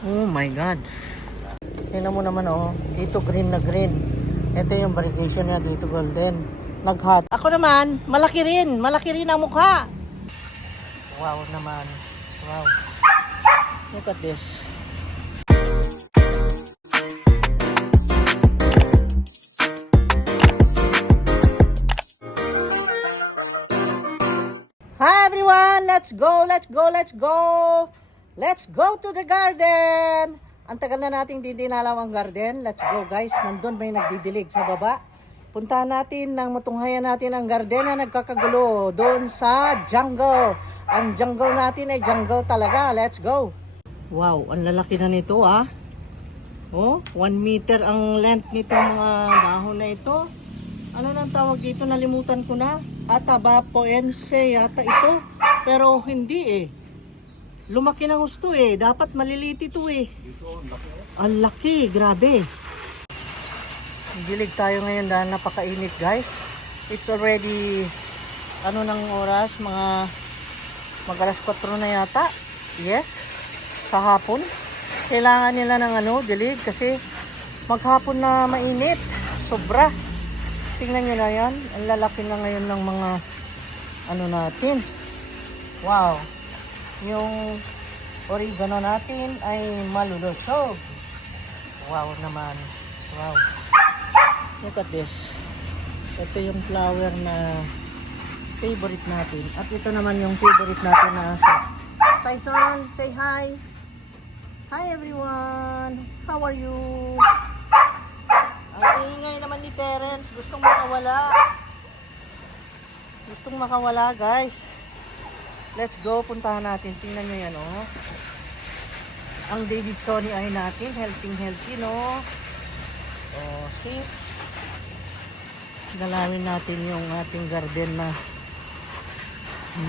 Oh my God. Tingnan mo naman oh. Dito green na green. Ito yung variegation niya dito golden. Naghat. Ako naman, malaki rin. Malaki rin ang mukha. Wow naman. Wow. Look at this. Hi everyone! Let's go! Let's go! Let's go! Let's go to the garden! Ang tagal na nating dinalaw ang garden. Let's go guys. Nandun may nagdidilig sa baba. Puntahan natin nang matunghayan natin ang garden na nagkakagulo doon sa jungle. Ang jungle natin ay jungle talaga. Let's go! Wow, ang lalaki na nito ah. Oh, 1 meter ang length nito mga dahon na ito. Ano nang tawag dito? Nalimutan ko na. Atabapoense yata ito. Pero hindi eh. Lumaki na gusto eh. Dapat maliliit ito eh. Ang laki. Grabe. Dilig tayo ngayon dahil napakainit guys. It's already ano ng oras? Mag alas 4 na yata. Yes. Sa hapon. Kailangan nila ng dilig kasi maghapon na mainit. Sobra. Tingnan nyo na yan. Ang lalaki na ngayon ng mga natin. Wow. Yung oregano natin ay malulusog. Wow naman. Wow. Look at this. Ito yung flower na favorite natin. At ito naman yung favorite natin na aso. Tyson, say hi. Hi everyone. How are you? Ang ingay naman ni Terence. Gustong makawala. Gustong makawala guys. Let's go. Puntahan natin. Tingnan nyo yan oh. Ang Davidsoni ay natin. Healthy no. Oh, see? Dalawin natin yung ating garden na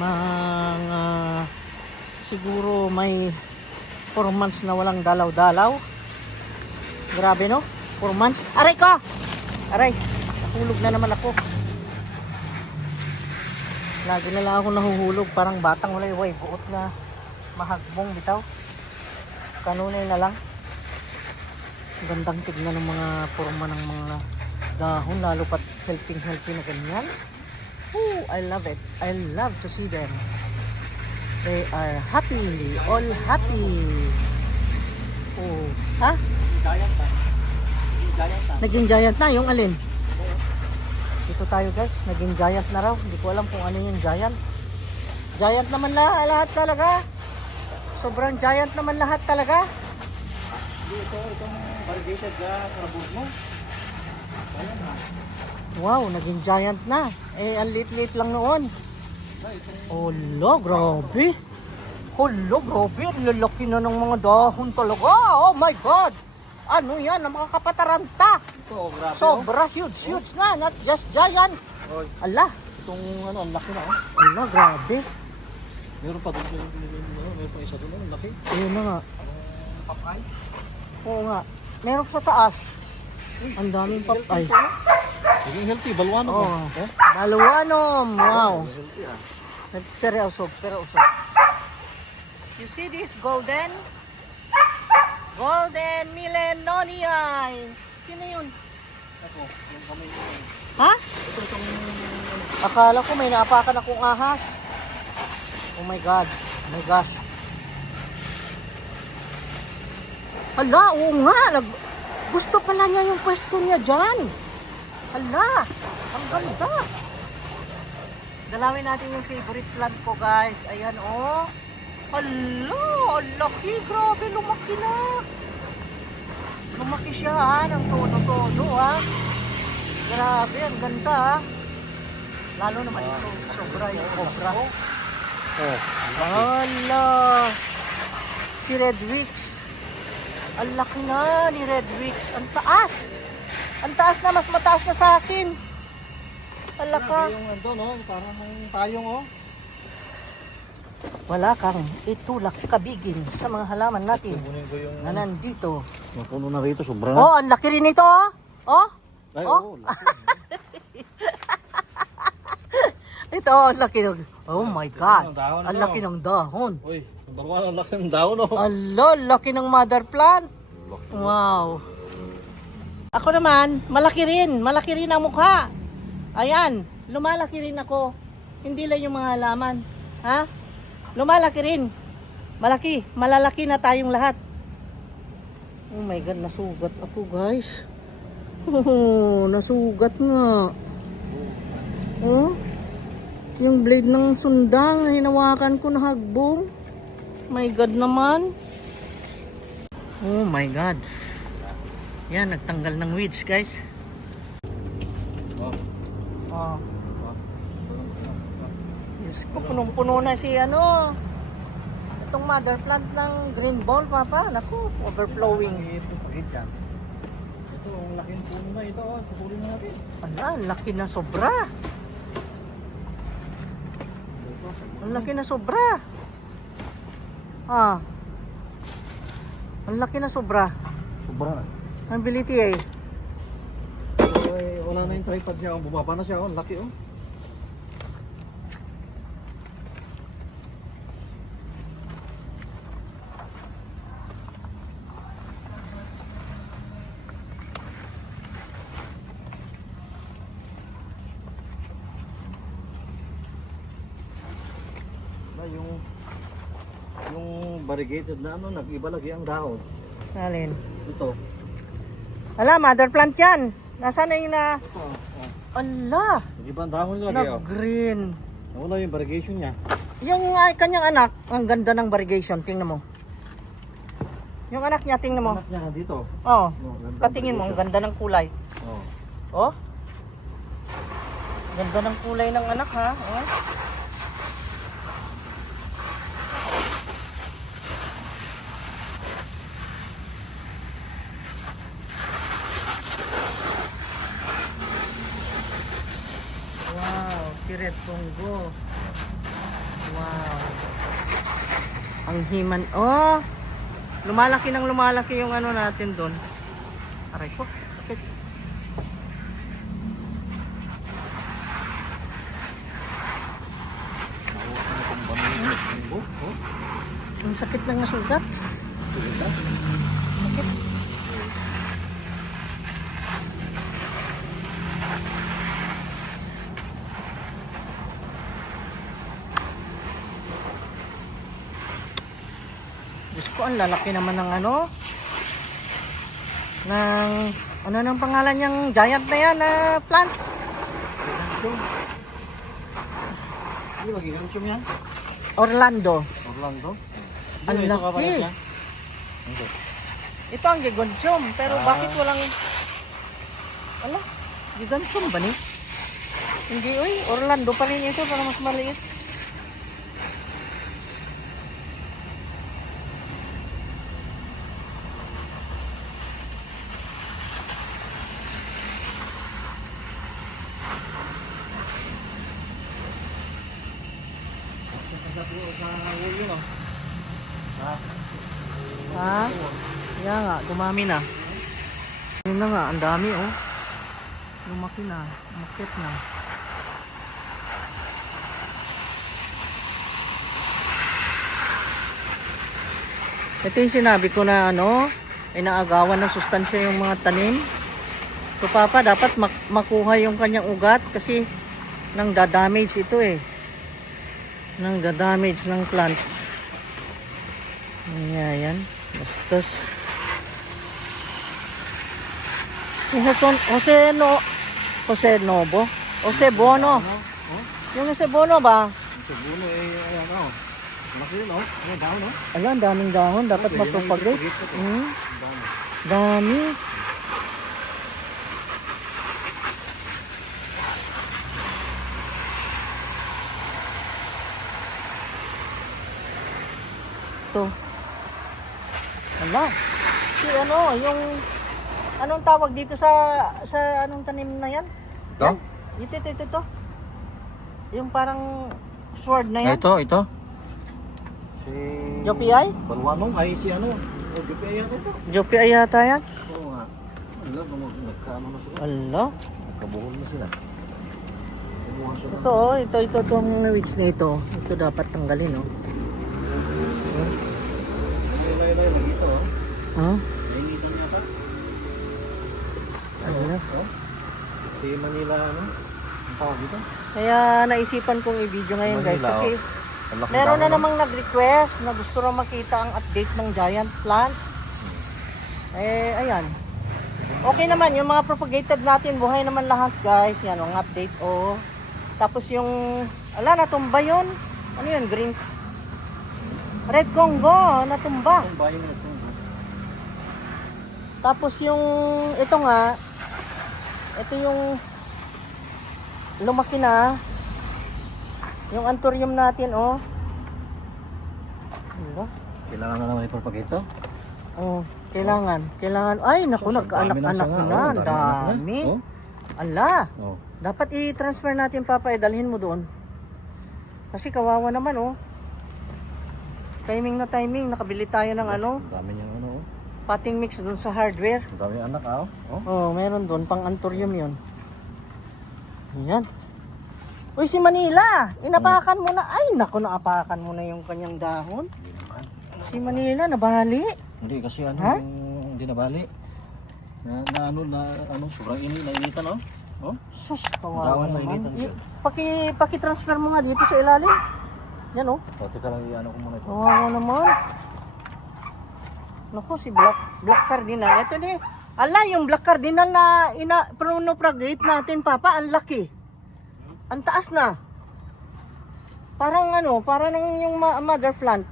mga siguro may 4 months na walang dalaw-dalaw. Grabe no? 4 months. Aray ko! Aray, nahulog na naman ako. Lagi na lang ako nahuhulog. Parang batang walay buot na mahagbong bitaw. Kanunay na lang. Gandang tignan ng mga forma ng mga dahon. Lalo pat healthy na ganyan. Ooh, I love it. I love to see them. They are happy. All happy. Oh, ha? Naging giant na yung alin? Dito tayo guys, naging giant na raw. Hindi ko alam kung ano yung giant. Giant naman lahat talaga. Sobrang giant naman lahat talaga. Itong variegated karabog mo. Wow, naging giant na. Eh, ang liit-liit lang noon. Olo, grabe. Olo, grabe. Ang lalaki na ng mga dahon talaga. Oh my God. Ano yan, ang mga kapataranta. Ito, grabe. Sobra huge na, not just giant. Oy. Ala, Itong ang laki na oh. ala, grabe. Meron pa doon meron pa isa doon, ang laki. Ayun na nga. Papay. Oo nga. Meron sa taas. Ang daming papay. Naging healthy, balwano ko. Oh, Baluanom. Wow. Healthy ah. Pero usog. You see this golden? Golden Millennial. Sino yun? Ako, yung kamay ko. Ha? Itong Akala ko may naapakan akong ahas. Oh my God. Oh my gosh. Hala, oo nga. Gusto pala niya yung pwesto niya dyan. Hala, ang ganda. Dalawin natin yung favorite plant ko guys. Ayan oh. Hala, ang laki. Grabe, lumaki na. Lumaki siya ha, ng todo ha. Grabe, ang ganda ha. Lalo naman ito, sobra yung cobra. Oh. Hala. Si Red Wicks. Ang laki na ni Red Wicks. Ang taas. Ang taas na, mas mataas na sa akin. Hala ka. Yung no, parang payong oh. Wala kang itulak kabigin sa mga halaman natin Kunin ko yung na nandito. mapuno na rito, sobra na. Oh, ang laki rin ito oh. Oh. Ay, oh. laki. Ito, ang laki ng... Oh my God. Ang dahon Ang ito. laki ng dahon. Uy, Dalawa ang laki ng daon, oh. Alo, laki ng mother plant. Laki. Wow. Ako naman, malaki rin. Malaki rin ang mukha. Ayan, lumalaki rin ako. Hindi lang yung mga halaman. Ha? Lumalaki rin. Malaki. Malalaki na tayong lahat. Oh my God, nasugat ako guys. Oh, nasugat nga. Oh, yung blade ng sundang, hinawakan ko na hagbong. My God naman. Oh my God. Yan, nagtanggal ng weeds guys. Oh. Oh. Diyos ko, punong-puno na si ano. Itong mother plant ng green ball, Papa. Naku, overflowing. Ito, ang laking puno na ito, oh. Susurin na natin. Ala, ang laki na sobra. Ang laki na sobra. Ah. Ang laki na sobra. Sobra na. Ang ability eh. Ay, wala na yung tripod niya, oh. Bumaba na siya, oh. Ang laki, oh. Yung variegated na ano, nag-iba lagi ang dahon. Alin? Ito. Ala, mother plant yan. Nasaan na yung na... Ito, oh. Ala, Nag-iba ang dahon lagi, oh. nag-green. Nawala yung variegation niya. Yung kanyang anak, ang ganda ng variegation. Tingnan mo. Yung anak niya, tingnan mo. Anak niya dito. Oh, Oh, ganda ang patingin mo, ang ganda ng kulay. Oh. Oh. Ganda ng kulay ng anak ha. Oh. Wow, si Red Pongo. Wow. Ang himan. Oh. Lumalaki ng lumalaki yung ano natin doon. Aray ko. Sakit. Oh. Ang sakit ng nasugat. Sakit. Diyos ko, ang lalaki naman ng ano. Ng, ano nang pangalan niyang giant na yan na plant? Ano lagi ang chum yan? Orlando. Orlando. Ang Ito, laki. kapalit niya. Ito. Ito ang gigonchom, pero bakit walang... Ano? Gigonchom ba ni? Hindi, uy. Orlando pa rin ito para mas maliit. Sa wall yun, oh. Ha? Kaya nga, dumami na. Yun na nga, ang dami oh. Lumaki na, umakit na. Ito yung sinabi ko na ano, ay naagawan ng sustansya yung mga tanim. So Papa, dapat makuha yung kanyang ugat kasi nang dadamage ito eh. Nang dadamage ng plant. Ayan, bastos. Jose Novo. Jose Bono. Oh? Yung Jose Bono ba? Sa bulo, eh, ayan, oh. Laki yun, oh. Ano, dahon, oh. Ala, ang daming dahon. Dapat Okay, mapropagate. yan ang ipapagate ko, Hmm, Ang dami. dami. Ito. Ala. Si ano, yung... Anong tawag dito sa anong tanim na yan? Ito? Ito. Yung parang sword na yan. Ito. Si... Jopiay? Balwanong, ay si ano. Oh, Jopiay yan ito. Jopiay yata yan. Oo nga. Wala, nagkaano na sila. Ala. Nagkabuhol na sila. Kumuha sila. Ito, itong weeds na ito. Ito dapat tanggalin, oh. Ilay, nagito. Huh? Nainitan niya ka. Ano na? Si Manila, ano? Ang tawag dito? Kaya naisipan kong i-video ngayon guys Manila, kasi Ang laki meron na dahon, no? namang nag-request na gusto raw makita ang update ng giant plants. Eh, ayan. Okay naman, yung mga propagated natin, buhay naman lahat guys. Yan, ang update, oh. Tapos yung, natumba yun. Ano yun, green? Red Congo, natumba. Ang bayan nito. Tapos yung, ito nga, ito yung lumaki na. Yung anthurium natin, oh. Diba? Kailangan na naman ipropagate ito. Oh, kailangan. Ay, naku, So, nagkaanak-anak dami na siya, na. oh, Ang dami na anak na. dami. Oh. Ala, Oh. dapat i-transfer natin, Papa. Dalhin mo doon. Kasi kawawa naman, oh. Timing na timing. Nakabili tayo ng ano, Ang dami niyang ano. Oh. potting mix doon sa hardware. Ang dami anak, ah. Oh. Oh, meron doon. Pang anthurium yun. Ayan. Uy, si Manila. Inapakan mo na. Ay, naku, naapakan mo na yung kanyang dahon. Hindi naman. Si Manila, nabali. Hindi kasi ano, Ha? hindi nabali. Na sobrang nainitan, oh. Oh. Sus, kawawa Dahon, naman. mainitan yun. Paki-transfer mo nga dito sa ilalim. Yan, oh. So, teka lang, i-ano ko muna ito. Kawawa naman. Naku, si Black Cardinal. Ito ni. Ala, yung Black Cardinal na propagate natin, Papa, ang laki. Ang taas na. Parang ano, parang yung mother plant.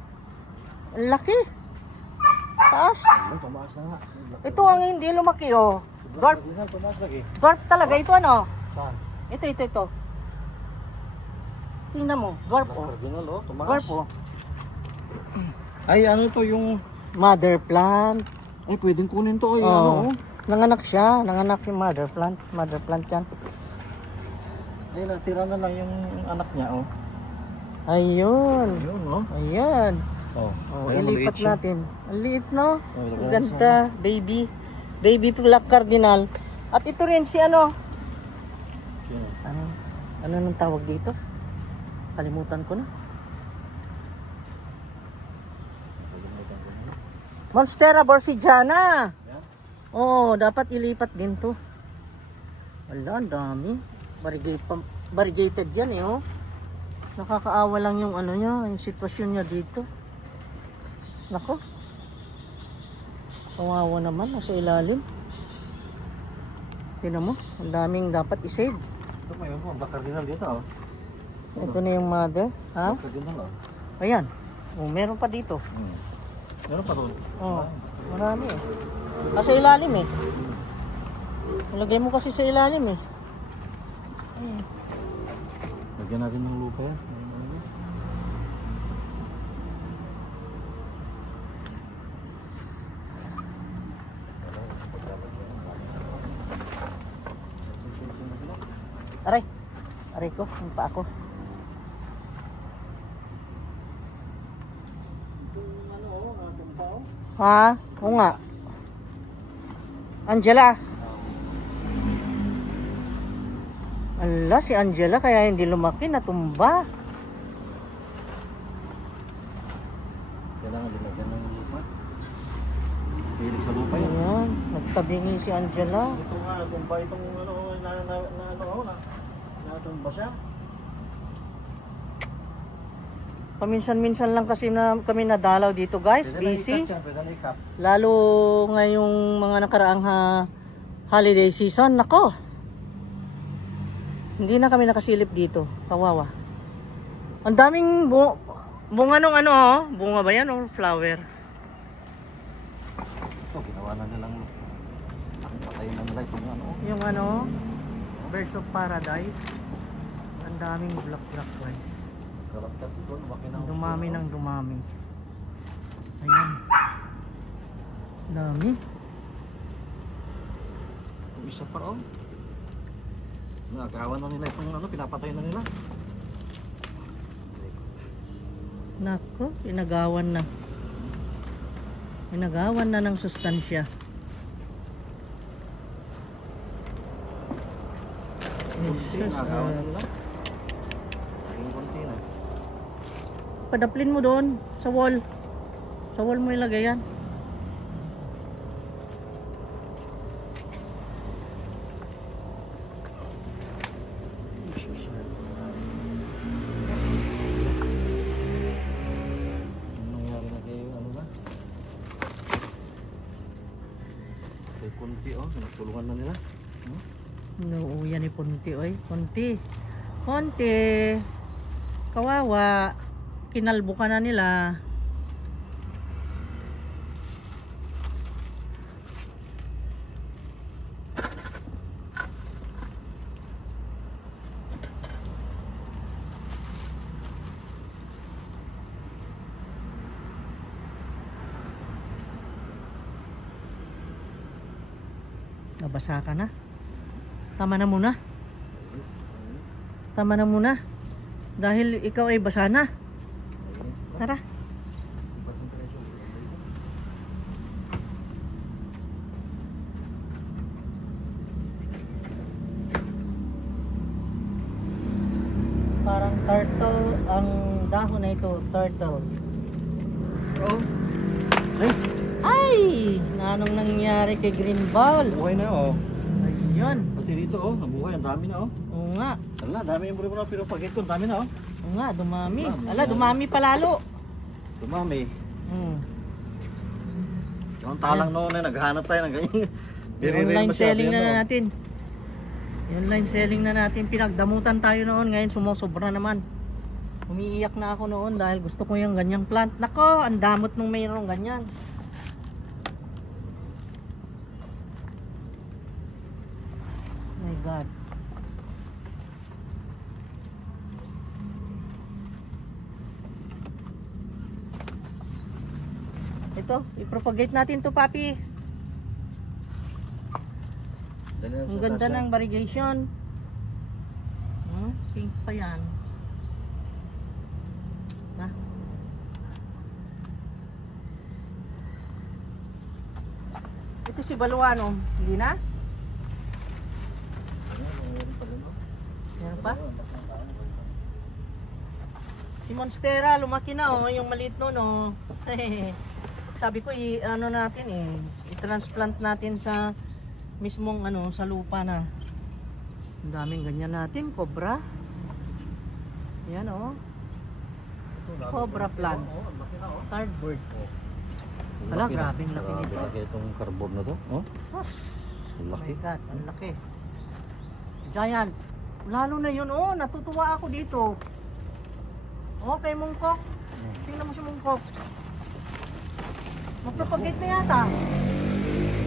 Ang laki. Taas. Ay, tumaas na nga. Ito ang hindi lumaki, oh. Dwarf, Tumaas lagi. dwarf talaga ito, ano? Saan? Ito. Tingnan mo, dwarf, oh. Cardinal, oh. Tumaas. Dwarf, oh. Ay, ano to yung... Mother plant. Ay, pwedeng kunin to. Ay, Oh. ano, oh. Nanganak siya. Nanganak yung mother plant. Mother plant yan. Ay, natira na lang yung anak niya, oh. Ayun. Ayun, oh. Ayan. Oh, Oh, ayun, ilipat maliit siya. natin. Ang liit, no? Oh, Ang ilagay ganda. Baby. Baby Black Cardinal. At ito rin si ano? Sino? Ano nang tawag dito? Kalimutan ko na. Monstera borsijana. Yan. Oo, dapat ilipat din to. Wala, ang dami. Variegated yan eh, oh. Nakakaawa lang yung ano niya, yung sitwasyon niya dito. Nako. Kawawa naman, nasa ilalim. Tingnan mo, ang daming dapat i-save. Ito may yung Black Cardinal dito, oh. Ito na yung mother. Ha? Black Cardinal, oh. Ayan. Oh, meron pa dito. Meron pa doon. Oh, marami eh. Sa ilalim eh. Ilagay mo kasi sa ilalim eh. Ayan. Lagyan natin ng lupa yan. Ayun, ano yun. Aray. Aray ko, ang paa ko. Ha? Oo nga. Angela. Ala, si Angela kaya hindi lumaki, natumba. Kailangan dilagyan ng lupa. Hilig sa lupa yan. Ayan, nagtabingi si Angela. Ito nga, tumba itong ano, natumba siya. Paminsan-minsan lang kasi na kami nadalaw dito guys, Pwede na busy. ikat siya, pwede na ikat. Lalo ngayong mga nakaraang holiday season, nako. Hindi na kami nakasilip dito, kawawa. Ang daming bunga nung ano, oh. Bunga ba yan or flower? Ito, ginawa na nilang patayin na nila itong ano. Yung ano, Birds of Paradise. Ang daming black guys. Karakter ito, lumaki ng Dumami ng dumami. Ayan. Dami. Yung isa pa, oh. Nagawa na nila itong ano, pinapatay na nila. Nako, inagawan na. Inagawan na ng sustansya. Kunti, Jesus, nagawa na nila. Yung kunti na. padaplin mo doon sa wall. Sa wall mo ilagay yan. Anong nangyari na kayo, ano ba? Kay kunti oh, nagtulungan na nila. Inuuya ni Punti, oy. Punti. Punti. Kawawa. Kinalbo ka na nila. Nabasa ka na. Tama na muna. Tama na muna. Dahil ikaw ay basa na. Tara. Parang turtle ang dahon na ito. Turtle. Oh. Ay! Anong nangyari kay Green Ball? Buhay na oh. Ayun. Pati dito oh, nabuhay, ang dami na oh. Oo nga. Ala, dami yung buro-buro pero pagit ko, ang dami na oh. Oo nga, dumami. Ala, dumami palalo. Dumami. Hmm. Yung talang noon na naghahanap tayo ng ganyan. Online selling na natin. Online selling na natin. Pinagdamutan tayo noon. Ngayon sumusobra naman. Umiiyak na ako noon dahil gusto ko yung ganyang plant. Nako, ang damot nung mayroong ganyan. My God. Ito, i-propagate natin to, papi. Ang ganda ng variegation. Pink pa yan. Ha? Ito si Baluano. Hindi na? Meron pa? Si Monstera, lumaki na oh. Yung maliit nun oh. Sabi ko, ano natin i-transplant natin sa mismong ano, sa lupa na. Ang daming ganyan natin, cobra. Yan oh. Cobra plant. Cardboard. Wala, grabing laki nito. Grabe laki itong cardboard na to. Oh, Sus, ang oh laki. my God, ang laki. Giant. Lalo na yun, oh, natutuwa ako dito. Okay, mungkok. Tingnan mo si mungkok. Magpropagate na yata.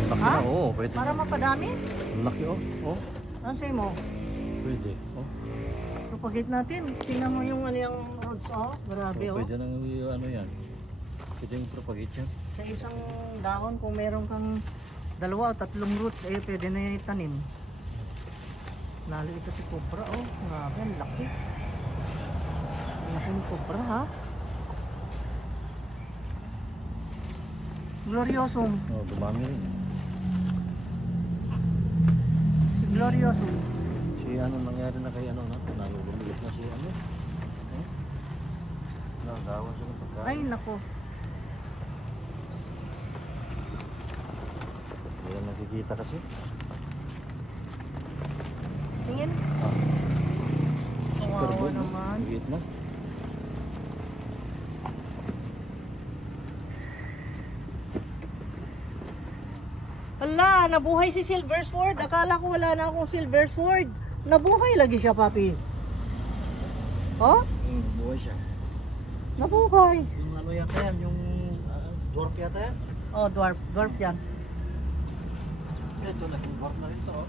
Laki Ha? na, oh, pwede. Para mapadami. Ang laki oh. Oh, Ano sa'yo mo? pwede. Oh, Propagate natin. Tingnan mo yung ano yung rods, oh. Grabe, oh. pwede nang ano yan. Pwede yung propagate yan. Sa isang dahon, kung meron kang 2 o 3 roots, pwede na yan itanim. Lalo ito si cobra, oh. Grabe, ang laki. Ang laki ng cobra, ha? Gloriosum. Oh, dumami rin. Gloriosum. Si ano nangyari na kay ano na? Nalulumilit na si ano? Eh? Nagawa siya ng pagkain. Ay, nako. Hindi yan nakikita kasi. Tingin. Ah, Kawawa cardboard, no? naman. Maliit na. Hala, nabuhay si Silver Sword. Akala ko wala na akong Silver Sword. Nabuhay lagi siya, papi. Oh? Buhay siya. Nabuhay. Yung ano yata yan, yung dwarf yata yan. Oh, dwarf. Dwarf yan. Ito, naging dwarf na rin ito. Oh.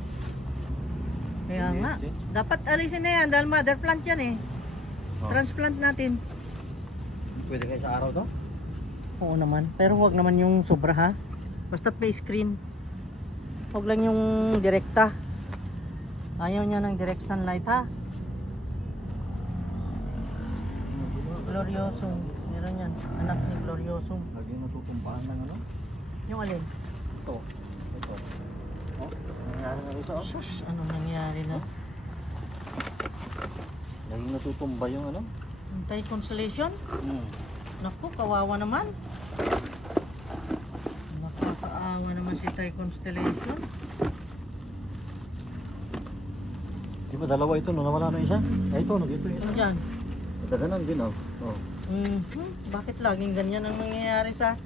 Kaya Hindi, nga. hindi. Dapat alisin na yan dahil mother plant yan eh. Oh. Transplant natin. Pwede kayo sa araw to? Oo naman. Pero huwag naman yung sobra ha. Basta't may screen. Huwag lang yung direkta. Ayaw niya ng direct sunlight ha. Gloriosum. Meron yan. Anak ni Gloriosum. Lagi natutumpahan ng ano? Yung alin? Ito. Ito. Oh, nangyari na rito. Oh. Sus, anong nangyari na? Lagi natutumba yung ano? Antay constellation? Hmm. Naku, kawawa naman. si Thai Constellation. Di ba dalawa ito, no? Nawala na isa? Ay, ito, nandito yung isa. Ano dyan? Daganan din, oh. Oh. Bakit laging ganyan ang nangyayari sa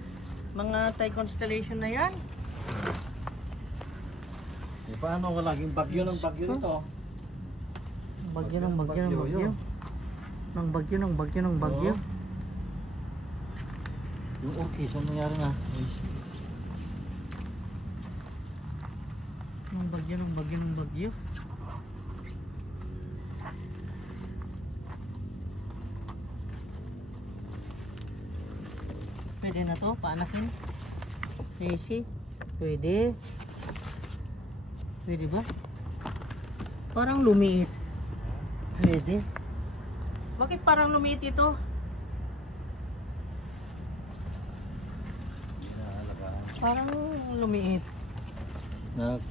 mga Thai Constellation na yan? Eh, paano laging bagyo ng bagyo nito? Bagyo ng bagyo ng bagyo. Ng bagyo ng bagyo ng bagyo. Oo. Yung orchis, ano nangyari na? Ng bagyo ng bagyo ng bagyo. Pwede na to, paanakin. Easy. Pwede. Pwede ba? Parang lumiit. Pwede. Bakit parang lumiit ito? Parang lumiit.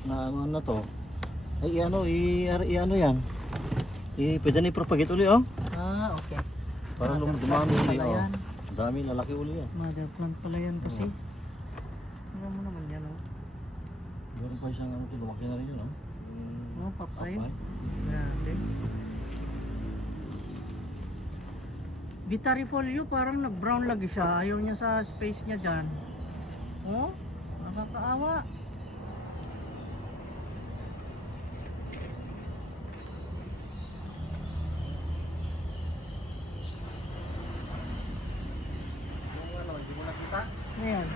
Ano na to? Ay, ano yan? Pwede na i-propagate uli, oh. Ah, okay. Parang Mother dumami plant uli, pala oh. yan. Dami, lalaki uli yan. Mother plant pala yan kasi. Ano mo naman yan, oh. Meron pa isang ano to, lumaki na rin yun, oh. Oh, papay. Papay. Grabe. Vitarifolio parang nag-brown lagi siya. Ayaw niya sa space niya dyan. Oh, nakakaawa. Ano yan?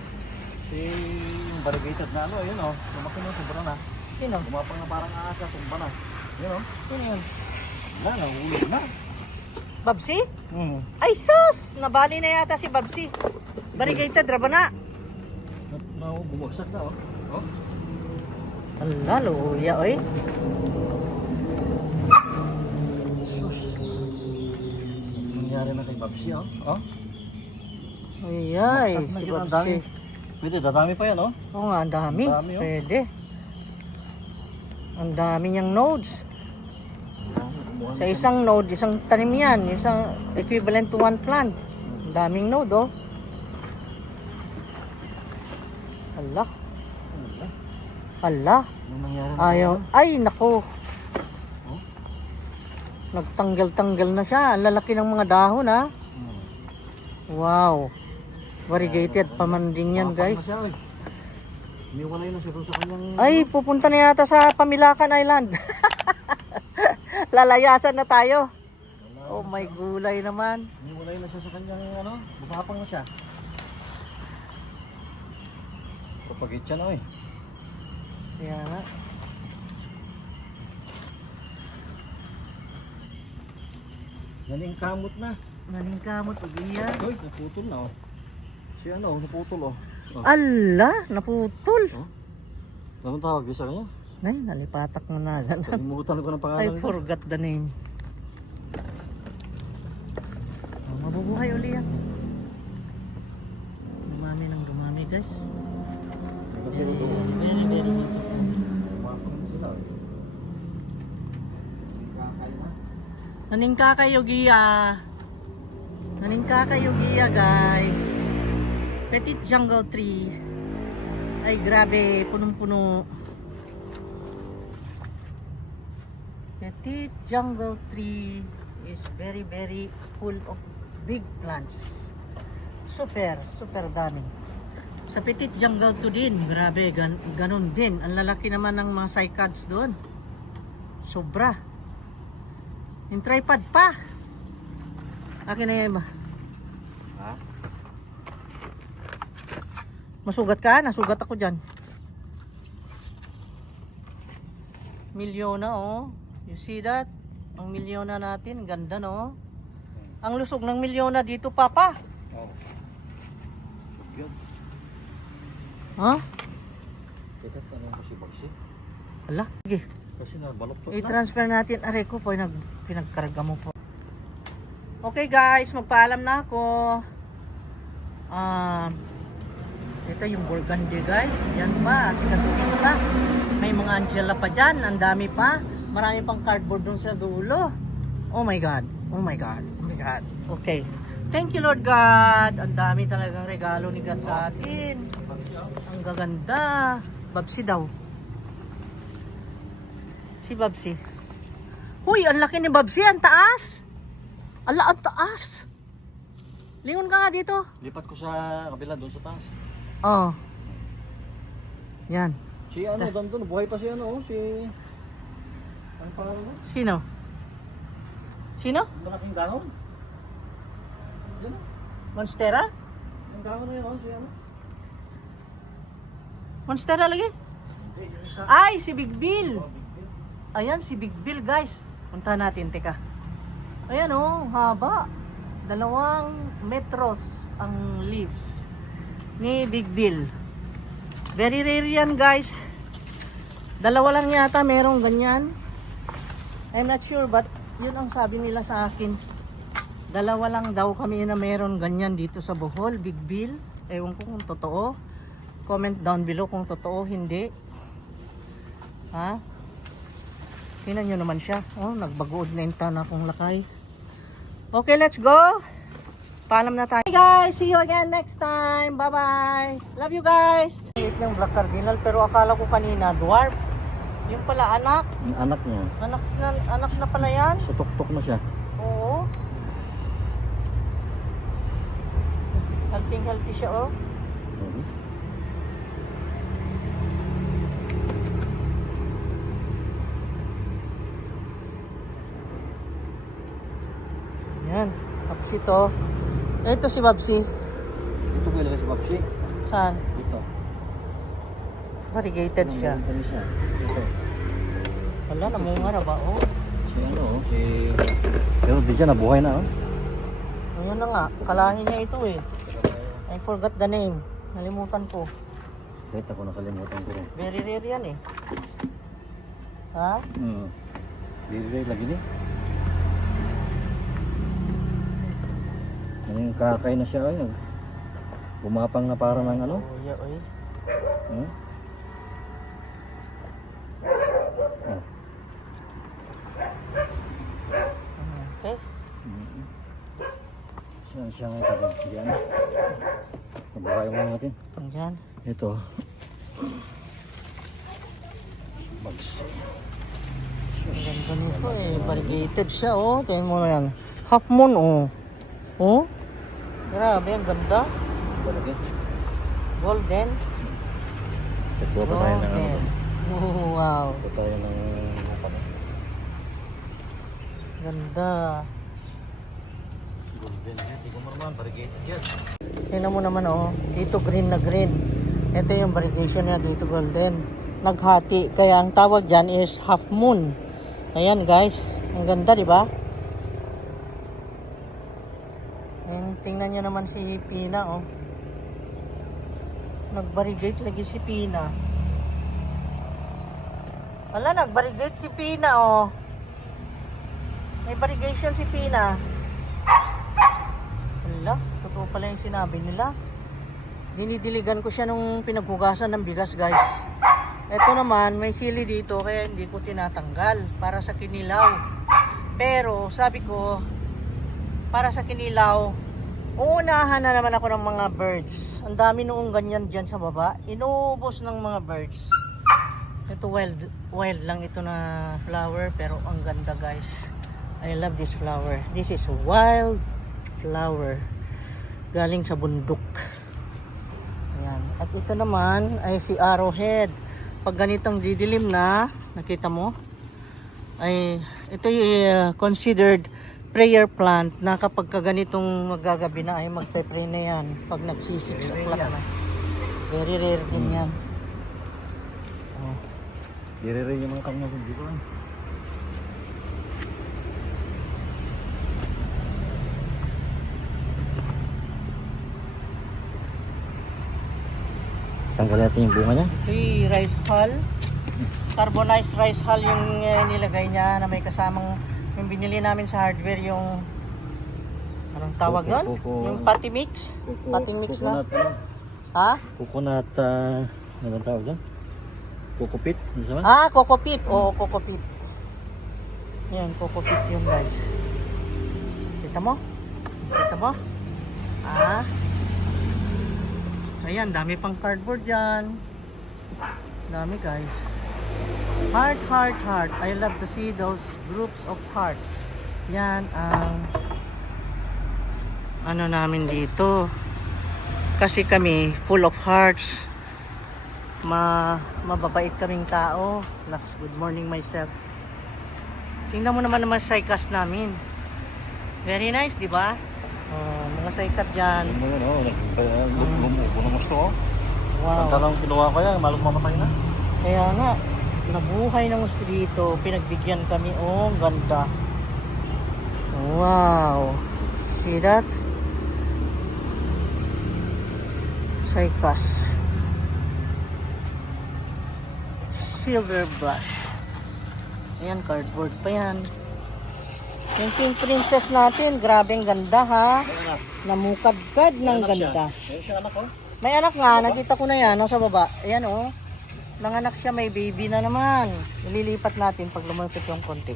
Yung variegated na ano, ayun, oh. Lumaki na, sobra na. Sino? Gumapang na parang asa, tumba na. Yun, oh. Sino yun? Wala, nahulog na. Babsi? Hmm. Ay sus! Nabali na yata si Babsi. Variegated Rabana. Bumagsak na, oh. Oh. Ala, luya oy. Nangyari na kay Babsi, oh. Oh. Ay, ay. Bumagsak na Si yun, ang Babsi. dami. Pwede, dadami pa yan, oh. Oo nga, ang dami. Ang dami, oh. Pwede. Ang dami niyang nodes. Sa isang node, isang tanim yan. Isang equivalent to one plant. Ang daming node, oh. Ala. Ala. Anong nangyari na Ayaw. Ay, nako. Oh? Nagtanggal-tanggal na siya. Ang lalaki ng mga dahon, ha. Wow. Variegated pa man din yan, guys. Umiwalay na siya doon sa kanyang... Ay, pupunta na yata sa Pamilakan Island. Lalayasan na tayo. Oh my gulay naman. Umiwalay na siya sa kanyang ano, bumapang na siya. Papagit siya na eh. Kaya nga. Naning kamot na. Naningkamot ugiya. Uy, naputol na oh. Si ano, naputol oh. Oh. Ala, naputol. Oh. Anong tawag sa kanya? Nay, nalipatak mo na. Kalimutan ko ng I pangalan nito. forgot the name. Oh, mabubuhay uli yan. Dumami ng dumami, guys. Very, very, very beautiful. Bumapang sila eh. Naningkakayugiya. Naningkakayugiya, guys. Petit jungle tree. Ay, grabe. Punong-puno. Petit jungle tree is very, very full of big plants. Super, super dami. Sa Petit jungle to din. Grabe, ganun din. Ang lalaki naman ng mga cycads doon. Sobra. Yung tripod pa. Akin na yan ba? Ha? Masugat ka? Nasugat ako dyan. Milyona, oh. You see that? Ang milyona natin. Ganda, no? Ang lusog ng milyona dito, Papa. Oh. Good. Ha? Teka, tanong ko si Bagsi. Ala, sige. Kasi nabaloktot na. I-transfer natin. Aray ko po, pinagkarga mo po. Okay guys, magpaalam na ako. Ito yung burgundy guys. Yan pa, sikasukin ko na. May mga Angela pa dyan. Ang dami pa. Marami pang cardboard dun sa dulo. Oh my God. Oh my God. Oh my God. Okay. Thank you Lord God. Ang dami talagang regalo ni God sa atin. Ang gaganda. Babsi daw. Si Babsi. Huy, ang laki ni Babsi. Ang taas. Ala, ang taas. Lingon ka nga dito. Lipat ko sa kabila doon sa taas. Oh. Yan. Si ano, doon, buhay pa si ano, si... Ano pangalan mo? Sino? Sino? Malaking dahon. Yan. Monstera? Ang dahon na yun, si ano? Monstera lagi? Hindi, yung isa. Ay, si Big Bill. Oh, Big Bill. Ayan, si Big Bill, guys. Punta natin, teka. Ayan, oh, haba. 2 metros ang leaves ni Big Bill. Very rare yan, guys. 2 lang yata merong ganyan. I'm not sure, but yun ang sabi nila sa akin. 2 lang daw kami na meron ganyan dito sa Bohol, Big Bill. Ewan ko kung totoo. Comment down below kung totoo, hindi. Ha? Tingnan nyo naman siya. Oh, nagbagood na yung tanah kong lakay. Okay, let's go. Paalam na tayo. Hey guys, see you again next time. Bye-bye. Love you guys. Liit ng black cardinal pero akala ko kanina dwarf. Yung pala anak. Yung anak niya. Anak na pala yan. So, tuktok na siya. Oo. Healthy siya, oh. Mhm. Yan. Babsi to. Ito si Babsi. Ito ko ilagay si Babsi. Saan? Dito. Variegated siya. Ano siya? Ito. Wala, namunga na ba? Oh. Si ano, si... Pero di siya, nabuhay na, oh. Ayun na nga. Kalahin niya ito eh. I forgot the name. Nalimutan ko. Wait, ako nakalimutan ko rin. Very rare yan eh. Ha? Biri lagi ni. Ano yung kakay na siya, ayun. Bumapang na para ng ano. Oh, yeah, oy. Hmm? Oh. Okay. Siya nga ito. Diyan. Nabuhay mo natin. Andyan. Ito. Bugs. Ang ganda nito eh. Variegated siya oh. Tingnan mo na yan. Half moon oh. Oh? Grabe, ang ganda. Talaga. Golden. Tagpo pa tayo ng ano. Golden. Oh, wow. Tagpo tayo ng ano. Ganda. Golden. Hindi ko marunong. Variegated yan. Tingnan mo naman oh. Dito green na green. Ito yung variegation niya. Dito golden. Naghati. Kaya ang tawag dyan is half moon. Ayan guys. Ang ganda di ba? Ayan, tingnan nyo naman si Pina oh. Nag-variegate lagi si Pina. Wala, nag-variegate si Pina oh. May variegation si Pina. Wala, totoo pala yung sinabi nila. Dinidiligan ko siya nung pinaghugasan ng bigas guys. Ito naman, may sili dito kaya hindi ko tinatanggal para sa kinilaw. Pero sabi ko, para sa kinilaw, uunahan na naman ako ng mga birds. Ang dami noong ganyan dyan sa baba. Inuubos ng mga birds. Ito wild lang ito na flower pero ang ganda guys. I love this flower. This is wild flower. Galing sa bundok. Ayan. At ito naman ay si arrowhead. Pag ganitong didilim na, nakita mo, ay ito yung considered prayer plant na kapag ganitong magagabi na ay magpe-pray na yan pag nag-6 o'clock na. Very rare din yan. Oh. Dire-re yung mga kanya hindi ko. Tanggal natin yung bunga niya. Ito yung rice hull. Carbonized rice hull yung nilagay niya na may kasamang yung binili namin sa hardware yung anong tawag nun? Yung patty mix? Patty mix na? Ano? Ha? Coconut, ano bang tawag dyan? Kokopit? Ano sama? Ah, kokopit. Oo, kokopit. Yan, kokopit yun guys. Kita mo? Kita mo? Ah. Ayan, dami pang cardboard dyan. Dami guys. Heart, heart, heart. I love to see those groups of hearts. Yan ang ano namin dito. Kasi kami full of hearts. Mababait kaming tao. Lax, good morning myself. Tingnan mo naman cycas namin. Very nice, di ba? Mga cycat dyan. Ano yun, bumubo ng gusto ko. Wow. Ang talang kinuha ko yan, malong mamatay na. Kaya nga, nabuhay ng gusto dito. Pinagbigyan kami. Oh, ganda. Wow. See that? Cycas. Silver blush. Ayan, cardboard pa yan. Yung pink princess natin, grabe ang ganda ha. May anak. Namukadkad ng May anak siya. ganda. May isang anak ko. May anak nga, nakita ko na yan, nasa baba. Ayan oh. Nanganak siya, may baby na naman. Ililipat natin pag lumapit yung konti.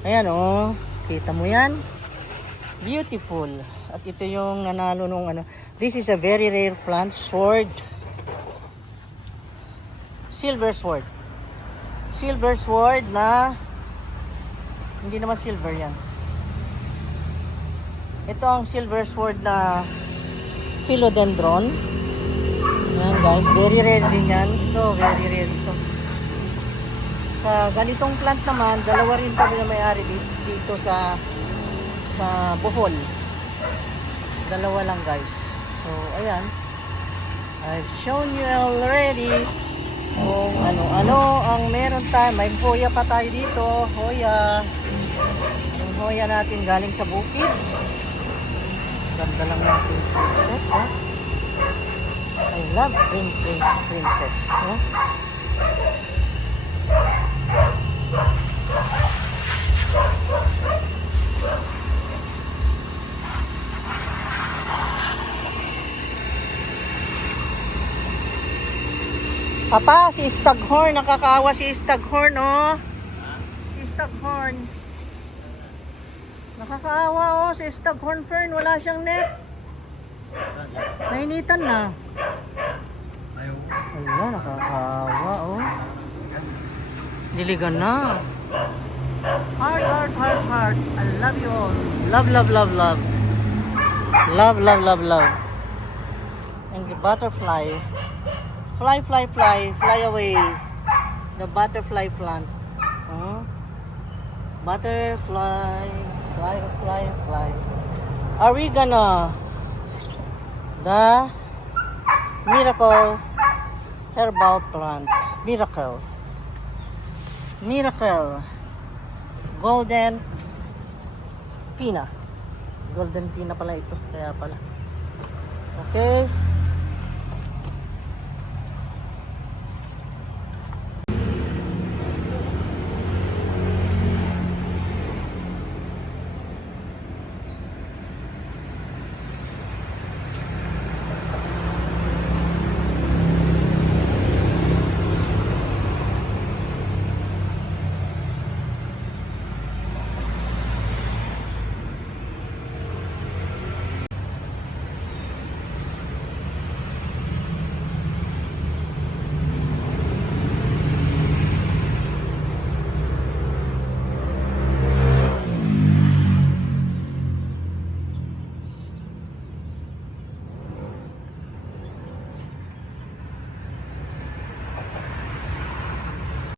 Ayan oh. Kita mo yan? Beautiful. At ito yung nanalo nung ano. This is a very rare plant, sword. Silver sword. Silver sword na hindi naman silver yan. Ito ang silver sword na philodendron. Yan guys, very rare din yan. Ito, very rare ito. Sa ganitong plant naman, dalawa rin kami na may-ari dito sa Bohol. Dalawa lang guys. So, ayan. I've shown you already kung ano-ano ang meron tayo. May hoya pa tayo dito. Hoya. Yung hoya natin galing sa bukid. Ganda lang ng pink princess. Oh. I love pink princess. Oh. Papa, si Staghorn, nakakaawa si Staghorn, oh. Si Staghorn. Nakakaawa, oh, si Staghorn Fern, wala siyang net. Nainitan na. Wala, nakakaawa, oh. Diligan na. Heart, heart, heart, heart. I love you all. Love, love, love, love. Love, love, love, love. And the butterfly. Fly, fly, fly, fly away. The butterfly plant. Butterfly, fly, fly, fly. Are we gonna the miracle herbal plant? Miracle. Miracle. Golden pina. Golden pina pala ito. Kaya pala. Okay.